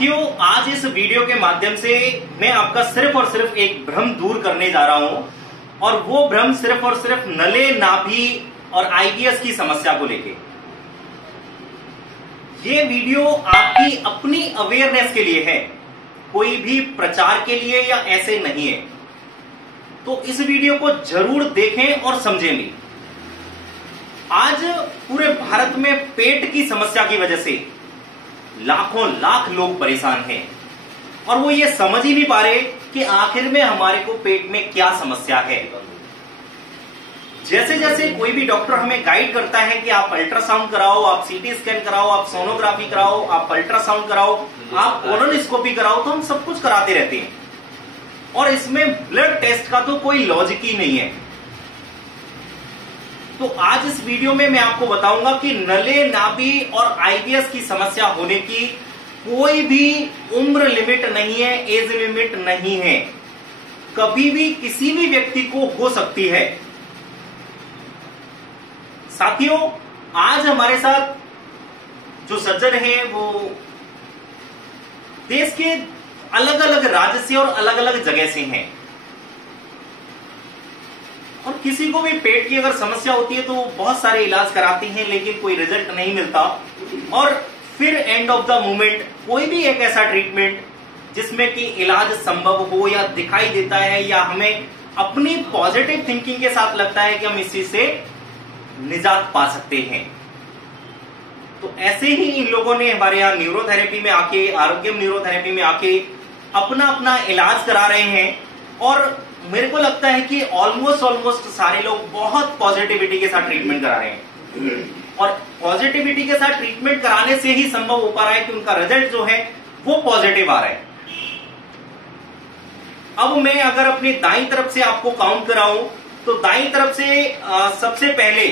साथियों, आज इस वीडियो के माध्यम से मैं आपका सिर्फ और सिर्फ एक भ्रम दूर करने जा रहा हूं, और वो भ्रम सिर्फ और सिर्फ नले, नाभि और आईबीएस की समस्या को लेके। ये वीडियो आपकी अपनी अवेयरनेस के लिए है, कोई भी प्रचार के लिए या ऐसे नहीं है। तो इस वीडियो को जरूर देखें और समझें भी। आज पूरे भारत में पेट की समस्या की वजह से लाखों लाख लोग परेशान हैं, और वो ये समझ ही नहीं पा रहे कि आखिर में हमारे को पेट में क्या समस्या है। जैसे जैसे कोई भी डॉक्टर हमें गाइड करता है कि आप अल्ट्रासाउंड कराओ, आप सीटी स्कैन कराओ, आप सोनोग्राफी कराओ, आप अल्ट्रासाउंड कराओ, आप कोलोनोस्कोपी कराओ, तो हम सब कुछ कराते रहते हैं, और इसमें ब्लड टेस्ट का तो कोई लॉजिक ही नहीं है। तो आज इस वीडियो में मैं आपको बताऊंगा कि नले, नाभि और आईबीएस की समस्या होने की कोई भी उम्र लिमिट नहीं है, एज लिमिट नहीं है। कभी भी किसी भी व्यक्ति को हो सकती है। साथियों, आज हमारे साथ जो सज्जन हैं वो देश के अलग अलग राज्य से और अलग अलग जगह से हैं, और किसी को भी पेट की अगर समस्या होती है तो बहुत सारे इलाज कराते हैं, लेकिन कोई रिजल्ट नहीं मिलता। और फिर एंड ऑफ द मोमेंट कोई भी एक ऐसा ट्रीटमेंट जिसमें कि इलाज संभव हो या दिखाई देता है, या हमें अपनी पॉजिटिव थिंकिंग के साथ लगता है कि हम इस चीज से निजात पा सकते हैं। तो ऐसे ही इन लोगों ने हमारे यहाँ न्यूरोथेरेपी में आके, आरोग्यम न्यूरोथेरेपी में आके अपना अपना इलाज करा रहे हैं, और मेरे को लगता है कि ऑलमोस्ट सारे लोग बहुत पॉजिटिविटी के साथ ट्रीटमेंट करा रहे हैं, और पॉजिटिविटी के साथ ट्रीटमेंट कराने से ही संभव हो पा रहा है कि उनका रिजल्ट जो है वो पॉजिटिव आ रहा है। अब मैं अगर अपनी दाईं तरफ से आपको काउंट कराऊं तो दाईं तरफ से सबसे पहले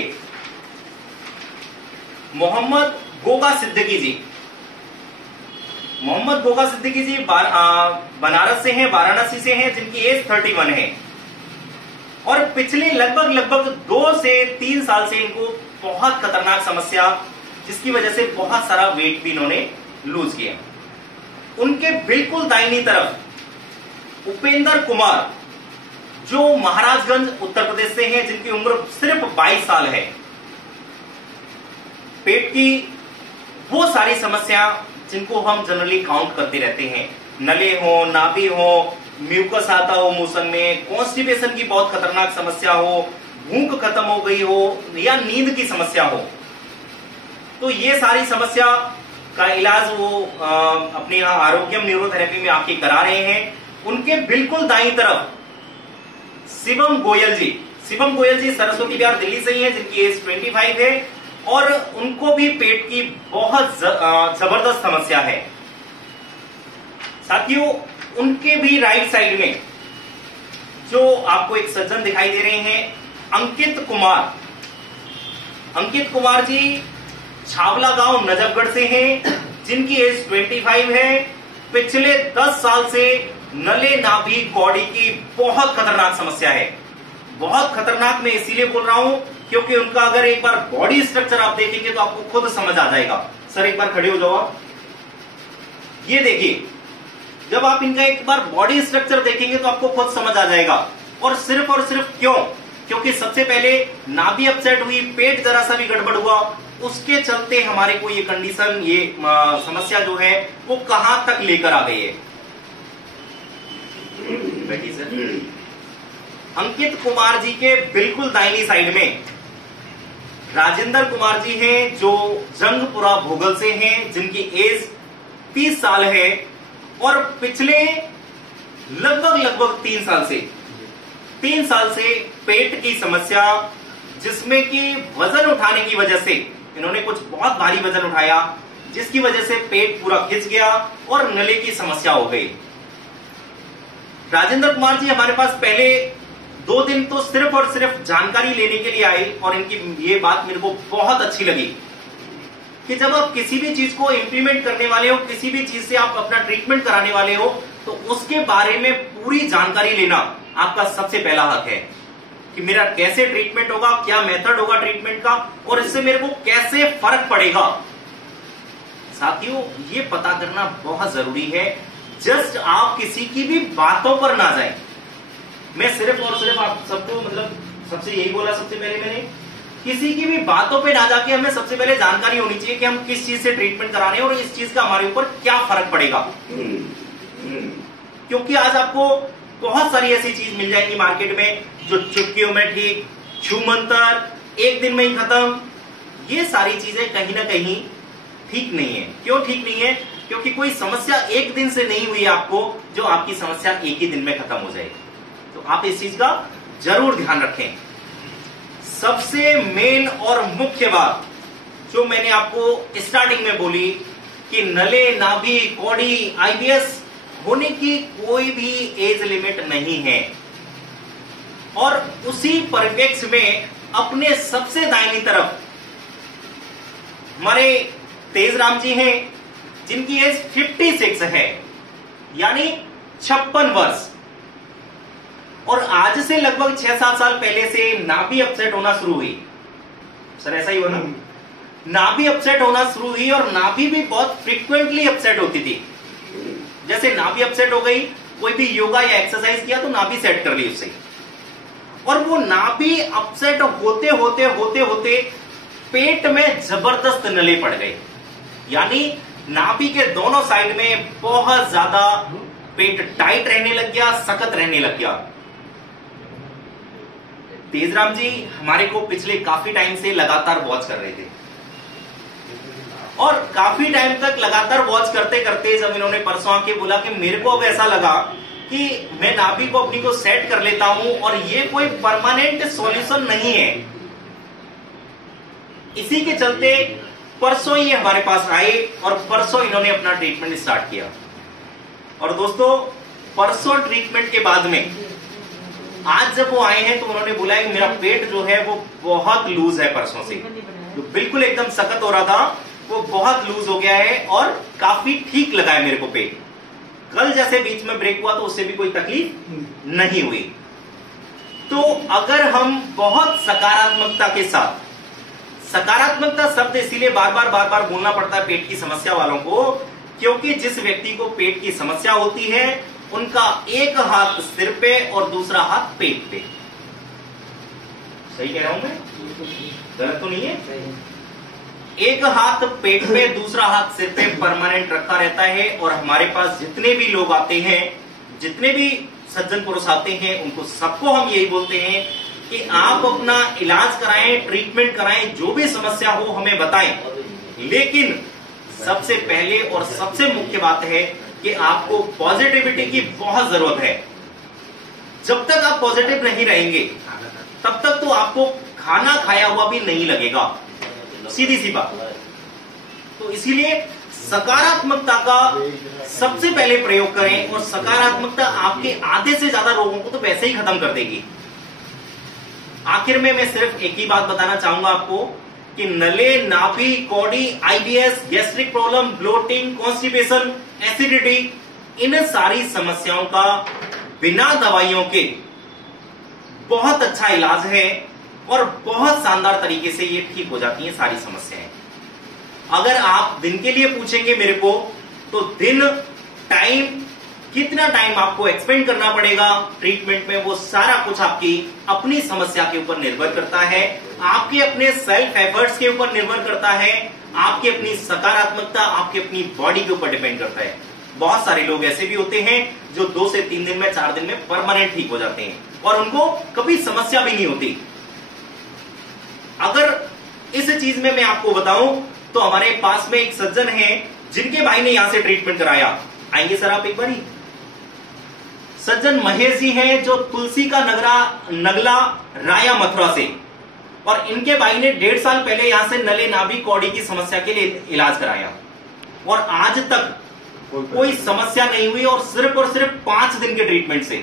मोहम्मद गोगा सिद्दीकी जी। मोहम्मद गोगा सिद्दीकी जी बनारस से हैं, वाराणसी से हैं, जिनकी एज 31 है, और पिछले लगभग 2 से 3 साल से इनको बहुत खतरनाक समस्या, जिसकी वजह से बहुत सारा वेट भी इन्होंने लूज किया। उनके बिल्कुल दाहिनी तरफ उपेंद्र कुमार, जो महाराजगंज उत्तर प्रदेश से हैं, जिनकी उम्र सिर्फ 22 साल है। पेट की वो सारी समस्या जिनको हम जनरली काउंट करते रहते हैं, नले हो, नाभि हो, म्यूकस आता हो मोशन में, कॉन्स्टिपेशन की बहुत खतरनाक समस्या हो, भूख खत्म हो गई हो, या नींद की समस्या हो, तो ये सारी समस्या का इलाज वो अपने यहाँ आरोग्यम न्यूरोथेरेपी में आके करा रहे हैं। उनके बिल्कुल दाईं तरफ शिवम गोयल जी सरस्वती बिहार दिल्ली से ही है, जिनकी एज 25 है, और उनको भी पेट की बहुत जबरदस्त समस्या है। साथियों, उनके भी राइट साइड में जो आपको एक सज्जन दिखाई दे रहे हैं, अंकित कुमार जी छावला गांव नजफगढ़ से हैं, जिनकी एज 25 है। पिछले 10 साल से नले, नाभि, कौड़ी की बहुत खतरनाक समस्या है। बहुत खतरनाक मैं इसीलिए बोल रहा हूं क्योंकि उनका अगर एक बार बॉडी स्ट्रक्चर आप देखेंगे तो आपको खुद समझ आ जाएगा। सर एक बार खड़े हो जाओ आप। ये देखिए, जब आप इनका एक बार बॉडी स्ट्रक्चर देखेंगे तो आपको खुद समझ आ जाएगा। और सिर्फ क्यों? क्योंकि सबसे पहले नाभि अपसेट हुई, पेट जरा सा भी गड़बड़ हुआ, उसके चलते हमारे को ये कंडीशन, ये समस्या जो है वो कहां तक लेकर आ गई है। बैठी सर। अंकित कुमार जी के बिल्कुल दाहिनी साइड में राजेंद्र कुमार जी हैं, जो जंगपुरा भोगल से हैं, जिनकी एज 30 साल है, और पिछले लगभग 3 साल से पेट की समस्या, जिसमें कि वजन उठाने की वजह से इन्होंने कुछ बहुत भारी वजन उठाया, जिसकी वजह से पेट पूरा खिंच गया और नले की समस्या हो गई। राजेंद्र कुमार जी हमारे पास पहले 2 दिन तो सिर्फ और सिर्फ जानकारी लेने के लिए आए, और इनकी ये बात मेरे को बहुत अच्छी लगी कि जब आप किसी भी चीज को इंप्लीमेंट करने वाले हो, किसी भी चीज से आप अपना ट्रीटमेंट कराने वाले हो, तो उसके बारे में पूरी जानकारी लेना आपका सबसे पहला हक है कि मेरा कैसे ट्रीटमेंट होगा, क्या मेथड होगा ट्रीटमेंट का, और इससे मेरे को कैसे फर्क पड़ेगा। साथियों ये पता करना बहुत जरूरी है, जस्ट आप किसी की भी बातों पर ना जाएं। मैं सिर्फ और सिर्फ आप सबको मतलब सबसे यही बोला सबसे पहले मैंने, किसी की भी बातों पे ना जाके हमें सबसे पहले जानकारी होनी चाहिए कि हम किस चीज से ट्रीटमेंट करा रहे हैं और इस चीज का हमारे ऊपर क्या फर्क पड़ेगा। क्योंकि आज आपको बहुत सारी ऐसी चीज मिल जाएंगी मार्केट में जो चुटकियों में ठीक, छूमंतर, एक दिन में ही खत्म, ये सारी चीजें कहीं ना कहीं ठीक नहीं है। क्यों ठीक नहीं है? क्योंकि कोई समस्या एक दिन से नहीं हुई आपको जो आपकी समस्या एक ही दिन में खत्म हो जाएगी। तो आप इस चीज का जरूर ध्यान रखें। सबसे मेन और मुख्य बात जो मैंने आपको स्टार्टिंग में बोली कि नले, नाभि, कौड़ी, आईबीएस होने की कोई भी एज लिमिट नहीं है। और उसी परिप्रेक्ष्य में अपने सबसे दाहिनी तरफ हमारे तेजराम जी हैं जिनकी एज 56 है, यानी 56 वर्ष। और आज से लगभग 6-7 साल पहले से नाभि अपसेट होना शुरू हुई। सर ऐसा ही हुआ ना? नाभि अपसेट होना शुरू हुई और नाभि भी बहुत फ्रीक्वेंटली अपसेट होती थी। जैसे नाभि अपसेट हो गई, कोई भी योगा या एक्सरसाइज किया तो नाभि सेट कर ली उससे, और वो नाभि अपसेट होते होते होते होते पेट में जबरदस्त नले पड़ गए, यानी नाभि के दोनों साइड में बहुत ज्यादा पेट टाइट रहने लग गया, सख्त रहने लग गया। तेजराम जी हमारे को पिछले काफी टाइम से लगातार वॉच कर रहे थे और काफी टाइम तक लगातार वॉच करते करते जब इन्होंने परसों आके बोला कि मेरे को अब ऐसा लगा कि मैं नाभि को अपनी को सेट कर लेता हूं और ये कोई परमानेंट सॉल्यूशन नहीं है, इसी के चलते परसों ये हमारे पास आए और परसों इन्होंने अपना ट्रीटमेंट स्टार्ट किया। और दोस्तों परसों ट्रीटमेंट के बाद में आज जब वो आए हैं तो उन्होंने बोला कि मेरा पेट जो है वो बहुत लूज है, परसों से जो बिल्कुल एकदम सख्त हो रहा था वो बहुत लूज हो गया है और काफी ठीक लगा है मेरे को पेट। कल जैसे बीच में ब्रेक हुआ तो उससे भी कोई तकलीफ नहीं हुई। तो अगर हम बहुत सकारात्मकता के साथ, सकारात्मकता शब्द इसीलिए बार बार बोलना पड़ता है पेट की समस्या वालों को, क्योंकि जिस व्यक्ति को पेट की समस्या होती है उनका एक हाथ सिर पे और दूसरा हाथ पेट पे। सही कह रहा हूं मैं? गलत तो नहीं है? एक हाथ पेट पे, दूसरा हाथ सिर पे परमानेंट रखा रहता है। और हमारे पास जितने भी लोग आते हैं, जितने भी सज्जन पुरुष आते हैं, उनको सबको हम यही बोलते हैं कि आप अपना इलाज कराएं, ट्रीटमेंट कराएं, जो भी समस्या हो हमें बताएं, लेकिन सबसे पहले और सबसे मुख्य बात है कि आपको पॉजिटिविटी की बहुत जरूरत है। जब तक आप पॉजिटिव नहीं रहेंगे तब तक तो आपको खाना खाया हुआ भी नहीं लगेगा, सीधी सी बात। तो इसीलिए सकारात्मकता का सबसे पहले प्रयोग करें और सकारात्मकता आपके आधे से ज्यादा रोगों को तो वैसे ही खत्म कर देगी। आखिर में मैं सिर्फ एक ही बात बताना चाहूंगा आपको कि नले, नाभि, कौड़ी, IBS, gastric problem, bloating, constipation, acidity, इन सारी समस्याओं का बिना दवाइयों के बहुत अच्छा इलाज है और बहुत शानदार तरीके से ये ठीक हो जाती हैं सारी समस्याएं। अगर आप दिन के लिए पूछेंगे मेरे को तो दिन, टाइम, कितना टाइम आपको एक्सपेंड करना पड़ेगा ट्रीटमेंट में, वो सारा कुछ आपकी अपनी समस्या के ऊपर निर्भर करता है, आपके अपने सेल्फ एफर्ट्स के ऊपर निर्भर करता है, आपकी अपनी सकारात्मकता, आपकी अपनी बॉडी के ऊपर डिपेंड करता है। बहुत सारे लोग ऐसे भी होते हैं जो 2 से 3 दिन में, 4 दिन में परमानेंट ठीक हो जाते हैं और उनको कभी समस्या भी नहीं होती। अगर इस चीज में मैं आपको बताऊं तो हमारे पास में एक सज्जन है जिनके भाई ने यहां से ट्रीटमेंट कराया। आएंगे सर आप एक बारी? सज्जन महेश जी हैं जो तुलसी का नगला राया मथुरा से, और इनके भाई ने 1.5 साल पहले यहां से नले, नाभि, कौड़ी की समस्या के लिए इलाज कराया और आज तक कोई समस्या नहीं हुई और सिर्फ 5 दिन के ट्रीटमेंट से।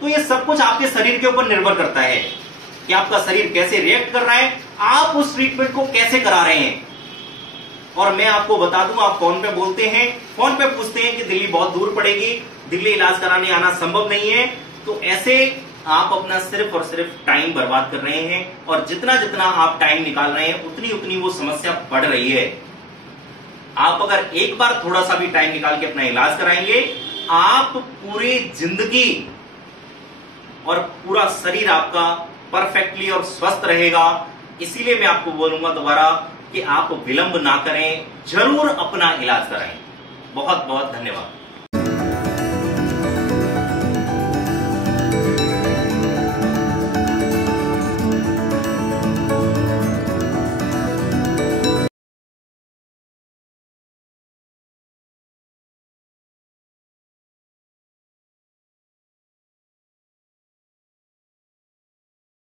तो ये सब कुछ आपके शरीर के ऊपर निर्भर करता है कि आपका शरीर कैसे रिएक्ट कर रहा है, आप उस ट्रीटमेंट को कैसे करा रहे हैं। और मैं आपको बता दूं, आप फोन पे बोलते हैं, फोन पे पूछते हैं कि दिल्ली बहुत दूर पड़ेगी, दिल्ली इलाज कराने आना संभव नहीं है, तो ऐसे आप अपना सिर्फ और सिर्फ टाइम बर्बाद कर रहे हैं और जितना जितना आप टाइम निकाल रहे हैं उतनी उतनी वो समस्या बढ़ रही है। आप अगर एक बार थोड़ा सा भी टाइम निकाल के अपना इलाज कराएंगे, आप पूरी जिंदगी और पूरा शरीर आपका परफेक्टली और स्वस्थ रहेगा। इसीलिए मैं आपको बोलूंगा दोबारा कि आप विलंब ना करें, जरूर अपना इलाज कराएं। बहुत बहुत धन्यवाद।